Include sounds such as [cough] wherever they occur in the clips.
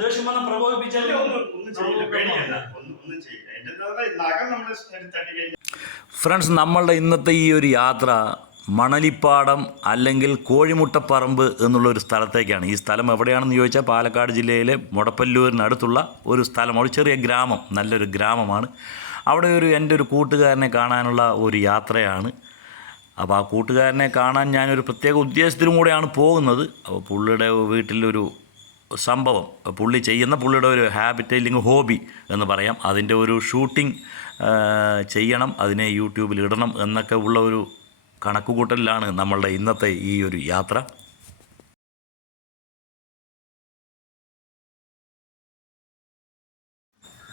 ദേഷ്യം വന്ന് പ്രകോപിപ്പിച്ചാൽ ഫ്രണ്ട്സ് നമ്മളുടെ ഇന്നത്തെ ഈ ഒരു യാത്ര മണലിപ്പാടം അല്ലെങ്കിൽ കോഴിമുട്ടപ്പറമ്പ് എന്നുള്ള ഒരു സ്ഥലത്തേക്കാണ്. ഈ സ്ഥലം എവിടെയാണെന്ന് ചോദിച്ചാൽ പാലക്കാട് ജില്ലയിലെ മുടപ്പല്ലൂരിനടുത്തുള്ള ഒരു സ്ഥലം ഒരു ചെറിയ ഗ്രാമം നല്ലൊരു ഗ്രാമമാണ്. അവിടെ ഒരു എന്റെ ഒരു കൂട്ടുകാരനെ കാണാനുള്ള ഒരു യാത്രയാണ്. അപ്പോൾ ആ കൂട്ടുകാരനെ കാണാൻ ഞാനൊരു പ്രത്യേക ഉദ്ദേശത്തിലും കൂടെയാണ് പോകുന്നത്. അപ്പോൾ പുള്ളിയുടെ വീട്ടിലൊരു സംഭവം. പുള്ളി ചെയ്യുന്ന പുള്ളിയുടെ ഒരു ഹാബിറ്റ് അല്ലെങ്കിൽ ഹോബി എന്ന് പറയാം. അതിന്റെ ഒരു ഷൂട്ടിംഗ് ചെയ്യണം. അതിനെ യൂട്യൂബിൽ ഇടണം എന്നൊക്കെ ഉള്ള ഒരു കണക്കുകൂട്ടലിലാണ് നമ്മളുടെ ഇന്നത്തെ ഈ ഒരു യാത്ര.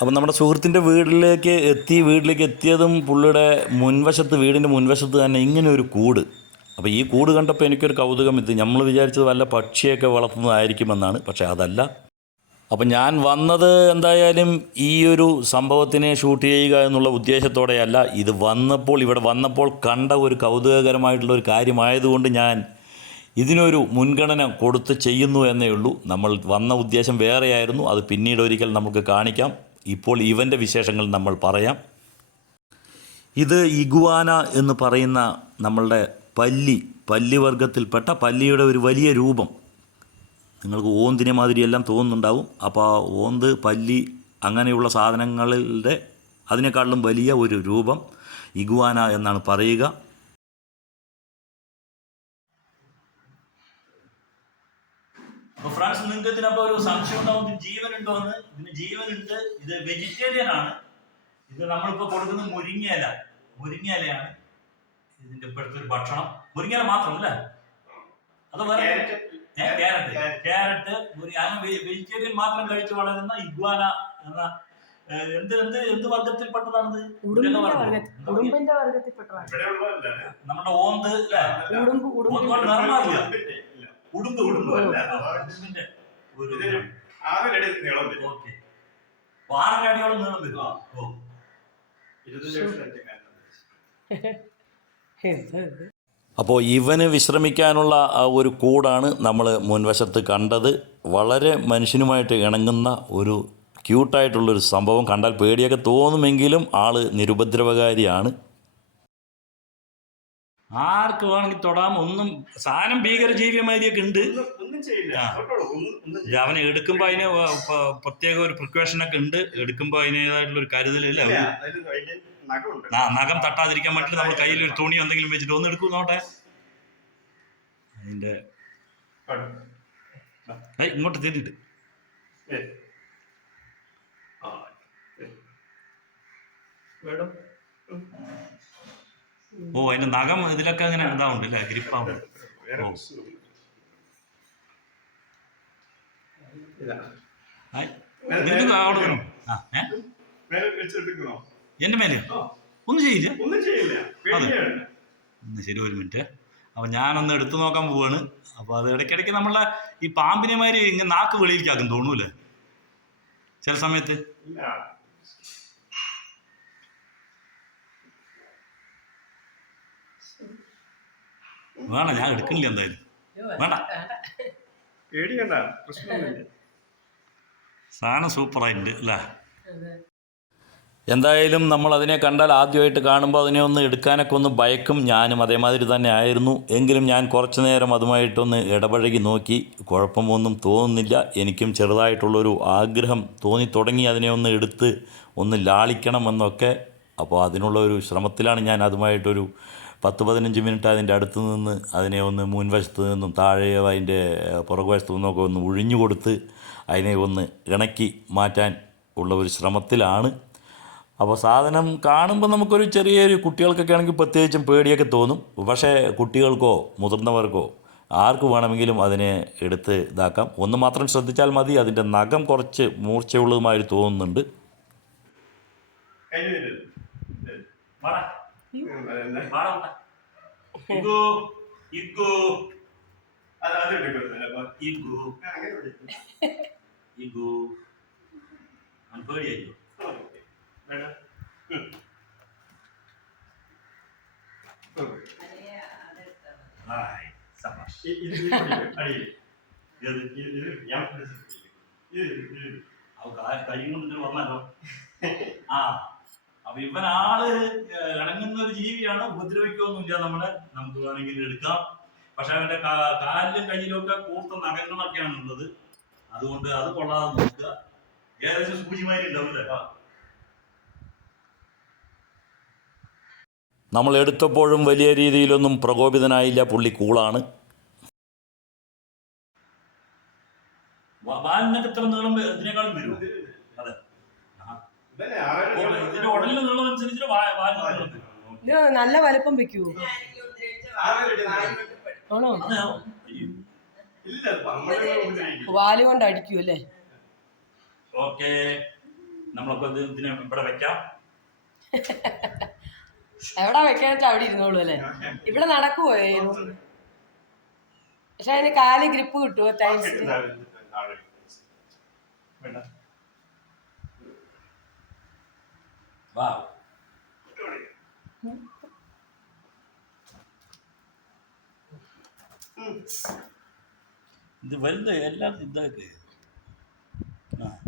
അപ്പം നമ്മുടെ സുഹൃത്തിന്റെ വീട്ടിലേക്ക് എത്തി വീട്ടിലേക്ക് എത്തിയതും പുള്ളിയുടെ മുൻവശത്ത് വീടിന്റെ മുൻവശത്ത് തന്നെ ഇങ്ങനെ ഒരു കൂട്. അപ്പോൾ ഈ കൂട് കണ്ടപ്പോൾ എനിക്കൊരു കൗതുകം. ഇത് നമ്മൾ വിചാരിച്ചത് വല്ല പക്ഷിയൊക്കെ വളർത്തുന്നതായിരിക്കുമെന്നാണ്. പക്ഷേ അതല്ല. അപ്പം ഞാൻ വന്നത് എന്തായാലും ഈ ഒരു സംഭവത്തിനെ ഷൂട്ട് ചെയ്യുക എന്നുള്ള ഉദ്ദേശത്തോടെയല്ല. ഇത് വന്നപ്പോൾ ഇവിടെ വന്നപ്പോൾ കണ്ട ഒരു കൗതുകകരമായിട്ടുള്ള ഒരു കാര്യമായതുകൊണ്ട് ഞാൻ ഇതിനൊരു മുൻഗണന കൊടുത്ത് ചെയ്യുന്നു എന്നേ ഉള്ളൂ. നമ്മൾ വന്ന ഉദ്ദേശം വേറെയായിരുന്നു. അത് പിന്നീട് ഒരിക്കൽ നമുക്ക് കാണിക്കാം. ഇപ്പോൾ ഇവന്റെ വിശേഷങ്ങൾ നമ്മൾ പറയാം. ഇത് ഇഗുവാന എന്ന് പറയുന്ന നമ്മളുടെ പല്ലി പല്ലി വർഗത്തിൽപ്പെട്ട പല്ലിയുടെ ഒരു വലിയ രൂപം. നിങ്ങൾക്ക് ഓന്തിനെ മാതിരിയെല്ലാം തോന്നുന്നുണ്ടാവും. അപ്പോൾ ഓന്ത് പല്ലി അങ്ങനെയുള്ള സാധനങ്ങളുടെ അതിനേക്കാളും വലിയ ഒരു രൂപം ഇഗുവാന എന്നാണ് പറയുക. അപ്പോൾ ഫ്രാൻസ് നിങ്ങൾക്ക് ഒരു സംശയം ഉണ്ടാവും ജീവനുണ്ടോ എന്ന്? ഇതിന് ജീവനുണ്ട്. ഇത് വെജിറ്റേറിയൻ ആണ്. ഇത് നമ്മളിപ്പോൾ കൊടുക്കുന്നത് മുരിങ്ങയില. മുരിങ്ങയിലയാണ്. ഇതിന്റെ ഇപ്പോഴത്തെ ഒരു ഭക്ഷണം മുരിങ്ങയില മാത്രമല്ല. അത് വേറെ ക്യാരറ്റ്. ക്യാരറ്റ്. വെജിറ്റേറിയൻ മാത്രം കഴിച്ചു വളരുന്ന ഇഗ്വാന എന്ന എന്ത് എന്ത് എന്ത് വർഗത്തിൽപ്പെട്ടതാണിത് നമ്മുടെ ഓന്ത് നിറമാറില്ല ഉടുമ്പ് ഉടുമ്പ്. ഉടുമ്പിന്റെ ഒരു ആറരടി നീളം വരും. ഓക്കെ. നീളം വരും. ഓ. ഇരുപത്തഞ്ച് [laughs] വർഷം കഴിഞ്ഞ എന്ത് ഇത്? അപ്പോൾ ഇവന് വിശ്രമിക്കാനുള്ള ആ ഒരു കൂടാണ് നമ്മൾ മുൻവശത്ത് കണ്ടത്. വളരെ മനുഷ്യനുമായിട്ട് ഇണങ്ങുന്ന ഒരു ക്യൂട്ടായിട്ടുള്ളൊരു സംഭവം കണ്ടാൽ പേടിയൊക്കെ തോന്നുമെങ്കിലും ആൾ നിരുപദ്രവകാരിയാണ്. ആർക്ക് വേണമെങ്കിൽ തൊടാം. ഒന്നും സാധനം ഭീകരജീവിമാരിയൊക്കെ ഉണ്ട്. അവനെ എടുക്കുമ്പോൾ അതിന് പ്രത്യേക ഒരു പ്രിക്കോഷനൊക്കെ ഉണ്ട്. എടുക്കുമ്പോൾ അതിനേതായിട്ടുള്ള ഒരു കരുതലില്ല ആ നഖം തട്ടാതിരിക്കാൻ വേണ്ടിട്ട് നമ്മൾ കയ്യിൽ ഒരു തുണി എന്തെങ്കിലും വെച്ചിട്ട് ഒന്ന് എടുക്കൂ നോട്ടെ അതിന്റെ? ഇങ്ങോട്ട് തിരിഞ്ഞിട്ട്. ഓ അതിന്റെ നഖം ഇതിലൊക്കെ അങ്ങനെ ഇതാവുണ്ട് അല്ലേ? ഗ്രിപ്പാവുണ്ട്. ഓ. ഇതാ. അവിടെ ആ ഏ? മേലെ മേലെയോ? ആ. ഒന്നും ചെയ്യില്ല. ഒന്നും ചെയ്യില്ല. പേടിയാണ്. ഒന്ന് ശരി ഒരു മിനിറ്റ്. അപ്പൊ ഞാനൊന്ന് എടുത്തു നോക്കാൻ പോവാണ്. അപ്പോൾ അത് ഇടയ്ക്കിടയ്ക്ക് നമ്മളെ ഈ പാമ്പിനെമാര് ഇങ്ങനെ നാക്ക് വെളിയിലേക്കാക്കും തോന്നൂലേ? ചില സമയത്ത്. വേണ ഞാൻ എടുക്കണില്ല എന്തായാലും. വേണ്ട. സാധനം സൂപ്പറായിട്ടുണ്ട് അല്ലേ? എന്തായാലും നമ്മൾ അതിനെ കണ്ടാൽ ആദ്യമായിട്ട് കാണുമ്പോൾ അതിനെ ഒന്ന് എടുക്കാനൊക്കെ ഒന്ന് ഭയക്കും ഞാനും അതേമാതിരി തന്നെ ആയിരുന്നു. എങ്കിലും ഞാൻ കുറച്ച് നേരം അതുമായിട്ടൊന്ന് ഇടപഴകി നോക്കി. കുഴപ്പമൊന്നും തോന്നുന്നില്ല. എനിക്കും ചെറുതായിട്ടുള്ളൊരു ആഗ്രഹം തോന്നി തുടങ്ങി അതിനെ ഒന്ന് എടുത്ത് ഒന്ന് ലാളിക്കണമെന്നൊക്കെ അപ്പോൾ അതിനുള്ള ഒരു ശ്രമത്തിലാണ് ഞാൻ അതുമായിട്ടൊരു പത്ത് പതിനഞ്ച് മിനിറ്റ് അതിന്റെ അടുത്ത് നിന്ന് അതിനെ ഒന്ന് മുൻവശത്ത് നിന്നും താഴെ അതിന്റെ പുറകുവശത്തു നിന്നൊക്കെ ഒന്ന് ഒഴിഞ്ഞു കൊടുത്ത് അതിനെ ഒന്ന് ഇണക്കി മാറ്റാൻ ഉള്ള ഒരു ശ്രമത്തിലാണ്. അപ്പോൾ സാധനം കാണുമ്പോൾ നമുക്കൊരു ചെറിയൊരു കുട്ടികൾക്കൊക്കെ ആണെങ്കിൽ പ്രത്യേകിച്ചും പേടിയൊക്കെ തോന്നും. പക്ഷേ കുട്ടികൾക്കോ മുതിർന്നവർക്കോ ആർക്ക് വേണമെങ്കിലും അതിനെ എടുത്ത് ഇതാക്കാം. ഒന്ന് മാത്രം ശ്രദ്ധിച്ചാൽ മതി. അതിന്റെ നഖം കുറച്ച് മൂർച്ചയുള്ളതുമായി തോന്നുന്നുണ്ട്. കയ്യിൽ വരരുത്. ഉം, അതെന്താ? അത് അത് എടുക്കരുത്. അപ്പൊ ആ, അങ്ങനെ വിളിക്കും. ആ, ഓക്കേ. വേണം? ഉം. ഉം. കൈ വന്നല്ലോ ആ അപ്പൊ ഏഹ്, ഇണങ്ങുന്ന ഒരു ജീവിയാണ് ഉപദ്രവിക്കൊന്നുമില്ല നമ്മൾ. നമുക്ക് വേണമെങ്കിൽ എടുക്കാം. പക്ഷെ അവന്റെ കാലിലും കയ്യിലും ഒക്കെ കൂർത്ത നഖങ്ങളൊക്കെയാണ് ഉള്ളത്. അതുകൊണ്ട് അത് കൊള്ളാതെ നോക്കുക. ഏകദേശം സൂചിമാരി ഉണ്ടാവില്ലേ നമ്മൾ എടുത്തപ്പോഴും വലിയ രീതിയിലൊന്നും പ്രകോപിതനായില്ല. പുള്ളി കൂളാണ് വാലിനൊക്കെ ഇത്ര നീളം ഇതിനേക്കാളും വരും. അതെ. ഇതിന്റെ ഉടലിന് നീളം അനുസരിച്ച് വാലിന് നീളം വരും. നല്ല വലപ്പം വെക്കൂ. ആണോ? ഇല്ല നമ്മളെ ഉപദ്രവിക്കും വാൽ കൊണ്ട് അടിക്കൂ അല്ലേ? ഓക്കെ. നമ്മളൊക്കെ ഇതിനെ ഇവിടെ വെക്കാം. എവിടെ വെക്കാൻ വെച്ചാൽ അവിടെ ഇരുന്നോളൂ അല്ലേ? ഇവിടെ നടക്കുവോ പക്ഷെ അതിന് കാൽ ഗ്രിപ്പ് കിട്ടുമോ ടൈൽസ് വേണ്ട. വാ. ഇത് വലുത് എല്ലാം ഇതാക്ക്. ആ.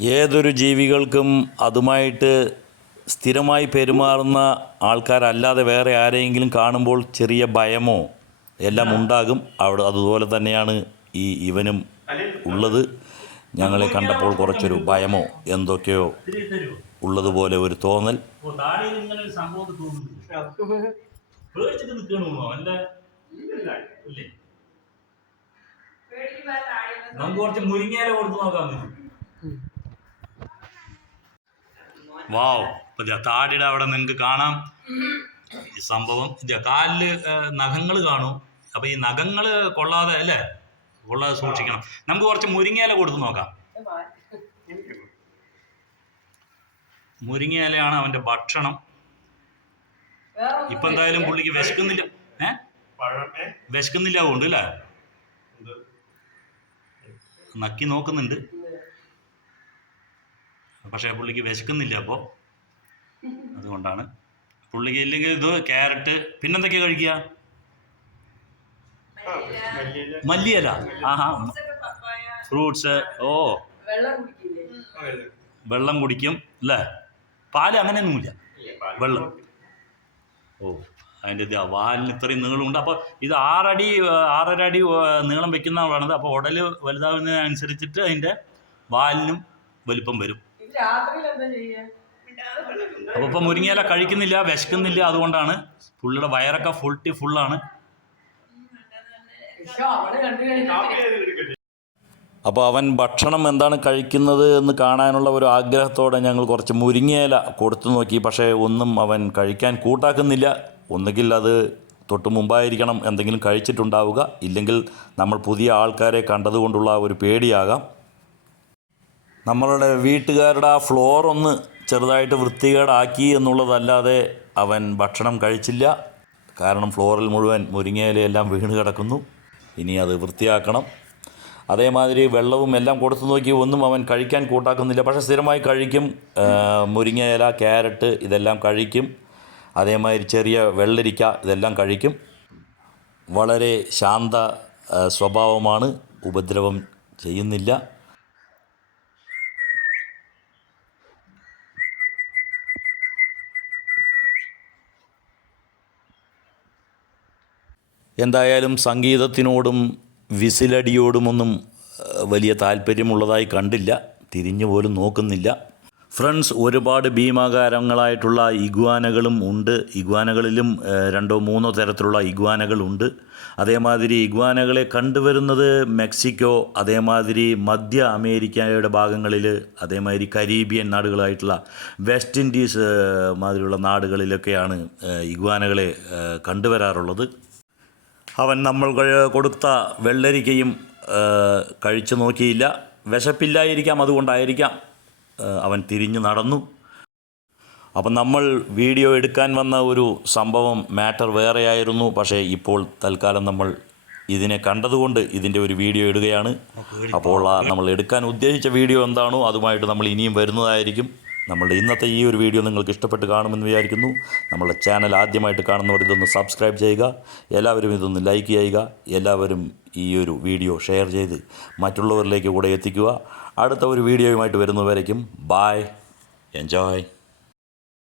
ഏതൊരു ജീവികൾക്കും അതുമായിട്ട് സ്ഥിരമായി പെരുമാറുന്ന ആൾക്കാരല്ലാതെ വേറെ ആരെയെങ്കിലും കാണുമ്പോൾ ചെറിയ ഭയമോ എല്ലാം ഉണ്ടാകും. അവിടെ അതുപോലെ തന്നെയാണ് ഈ ഇവനും ഉള്ളത്. ഞങ്ങളെ കണ്ടപ്പോൾ കുറച്ചൊരു ഭയമോ എന്തൊക്കെയോ ഉള്ളതുപോലെ ഒരു തോന്നൽ. നമുക്ക് കുറച്ച് മുരിങ്ങയില കൊടുത്ത് നോക്കാം. വാവ്. ഇപ്പൊ താടിയുടെ അവിടെ നിങ്ങൾക്ക് കാണാം. ഈ സംഭവം. ഇത് കാലിൽ നഖങ്ങൾ കാണും. അപ്പൊ ഈ നഖങ്ങൾ കൊള്ളാതെ അല്ലേ? കൊള്ളാതെ സൂക്ഷിക്കണം. നമുക്ക് കുറച്ച് മുരിങ്ങയില കൊടുത്തു നോക്കാം. മുരിങ്ങയിലയാണ് അവന്റെ ഭക്ഷണം. ഇപ്പൊ എന്തായാലും പുള്ളിക്ക് വിശക്കുന്നില്ല. ഏ? വിശക്കുന്നില്ല അതുകൊണ്ട് അല്ലേ? നക്കി നോക്കുന്നുണ്ട്. പക്ഷേ പുള്ളിക്ക് വിശക്കുന്നില്ല അപ്പോൾ [laughs] അതുകൊണ്ടാണ്. പുള്ളിക്ക് ഇല്ലെങ്കിൽ ഇത് ക്യാരറ്റ് പിന്നെന്തൊക്കെയാ കഴിക്കുക? മല്ലിയല. ആഹാ. ഫ്രൂട്ട്സ് ഓ. വെള്ളം കുടിക്കില്ലേ? ആ, വെള്ളം കുടിക്കും. അല്ലേ? പാൽ അങ്ങനെയൊന്നുമില്ല. ഇല്ല, വെള്ളം. ഓ അതിന്റെ ഇത് വാലിന് ഇത്രയും നീളമുണ്ട്. അപ്പോൾ ഇത് ആറടി ആറര അടി നീളം വെക്കുന്നതാണത് അപ്പോൾ ഉടൽ വലുതാവുന്നതിനനുസരിച്ചിട്ട് അതിന്റെ വാലിനും വലിപ്പം വരും. രാത്രിയിൽ എന്താ ചെയ്യാ? അപ്പോൾ ഇപ്പോൾ മുരിങ്ങയില കഴിക്കുന്നില്ല വിശക്കുന്നില്ല അതുകൊണ്ടാണ് പുള്ളിയുടെ വയറൊക്കെ ഫുൾട്ടി ഫുള്ളാണ്? അപ്പോൾ അവൻ ഭക്ഷണം എന്താണ് കഴിക്കുന്നത് എന്ന് കാണാനുള്ള ഒരു ആഗ്രഹത്തോടെ ഞങ്ങൾ കുറച്ച് മുരിങ്ങയില കൊടുത്തു നോക്കി. പക്ഷേ ഒന്നും അവൻ കഴിക്കാൻ കൂട്ടാക്കുന്നില്ല. ഒന്നുകിൽ അത് തൊട്ട് മുമ്പായിരിക്കണം എന്തെങ്കിലും കഴിച്ചിട്ടുണ്ടാവുക. ഇല്ലെങ്കിൽ നമ്മൾ പുതിയ ആൾക്കാരെ കണ്ടതുകൊണ്ടുള്ള ഒരു പേടിയാകാം. നമ്മളുടെ വീട്ടുകാരുടെ ആ ഫ്ലോർ ഒന്ന് ചെറുതായിട്ട് വൃത്തികേടാക്കി എന്നുള്ളതല്ലാതെ അവൻ ഭക്ഷണം കഴിച്ചില്ല. കാരണം ഫ്ലോറിൽ മുഴുവൻ മുരിങ്ങയിലയെല്ലാം വീണ് കിടക്കുന്നു. ഇനി അത് വൃത്തിയാക്കണം. അതേമാതിരി വെള്ളവും എല്ലാം കൊടുത്തു നോക്കി ഒന്നും അവൻ കഴിക്കാൻ കൂട്ടാക്കുന്നില്ല. പക്ഷേ സ്ഥിരമായി കഴിക്കും. മുരിങ്ങയില ക്യാരറ്റ് ഇതെല്ലാം കഴിക്കും. അതേമാതിരി ചെറിയ വെള്ളരിക്ക ഇതെല്ലാം കഴിക്കും. വളരെ ശാന്ത സ്വഭാവമാണ്. ഉപദ്രവം ചെയ്യുന്നില്ല. എന്തായാലും സംഗീതത്തിനോടും വിസിലടിയോടുമൊന്നും വലിയ താല്പര്യമുള്ളതായി കണ്ടില്ല. തിരിഞ്ഞു പോലും നോക്കുന്നില്ല. ഫ്രണ്ട്സ് ഒരുപാട് ഭീമാകാരങ്ങളായിട്ടുള്ള ഇഗ്വാനകളും ഉണ്ട്. ഇഗ്വാനകളിലും രണ്ടോ മൂന്നോ തരത്തിലുള്ള ഇഗ്വാനകളുണ്ട്. അതേമാതിരി ഇഗ്വാനകളെ കണ്ടുവരുന്നത് മെക്സിക്കോ അതേമാതിരി മധ്യ അമേരിക്കയുടെ ഭാഗങ്ങളിൽ അതേമാതിരി കരീബിയൻ നാടുകളായിട്ടുള്ള വെസ്റ്റ് ഇൻഡീസ് മാതിരിയുള്ള നാടുകളിലൊക്കെയാണ് ഇഗ്വാനകളെ കണ്ടുവരാറുള്ളത്. അവൻ നമ്മൾ കൊടുത്ത വെള്ളരിക്കയും കഴിച്ചു നോക്കിയില്ല. വിശപ്പില്ലായിരിക്കാം അതുകൊണ്ടായിരിക്കാം അവൻ തിരിഞ്ഞു നടന്നു. അപ്പം നമ്മൾ വീഡിയോ എടുക്കാൻ വന്ന ഒരു സംഭവം മാറ്റർ വേറെയായിരുന്നു. പക്ഷേ ഇപ്പോൾ തൽക്കാലം നമ്മൾ ഇതിനെ കണ്ടതുകൊണ്ട് ഇതിന്റെ ഒരു വീഡിയോ ഇടുകയാണ്. അപ്പോൾ നമ്മൾ എടുക്കാൻ ഉദ്ദേശിച്ച വീഡിയോ എന്താണോ അതുമായിട്ട് നമ്മൾ ഇനിയും വരുന്നതായിരിക്കും. നമ്മളുടെ ഇന്നത്തെ ഈ ഒരു വീഡിയോ നിങ്ങൾക്ക് ഇഷ്ടപ്പെട്ട് കാണുമെന്ന് വിചാരിക്കുന്നു. നമ്മളുടെ ചാനൽ ആദ്യമായിട്ട് കാണുന്നവർ ഇതൊന്ന് സബ്സ്ക്രൈബ് ചെയ്യുക. എല്ലാവരും ഇതൊന്ന് ലൈക്ക് ചെയ്യുക. എല്ലാവരും ഈ ഒരു വീഡിയോ ഷെയർ ചെയ്ത് മറ്റുള്ളവരിലേക്ക് കൂടെ എത്തിക്കുക. അടുത്ത ഒരു വീഡിയോയുമായിട്ട് വരുന്നവരേക്കും ബായ് എൻജോയ്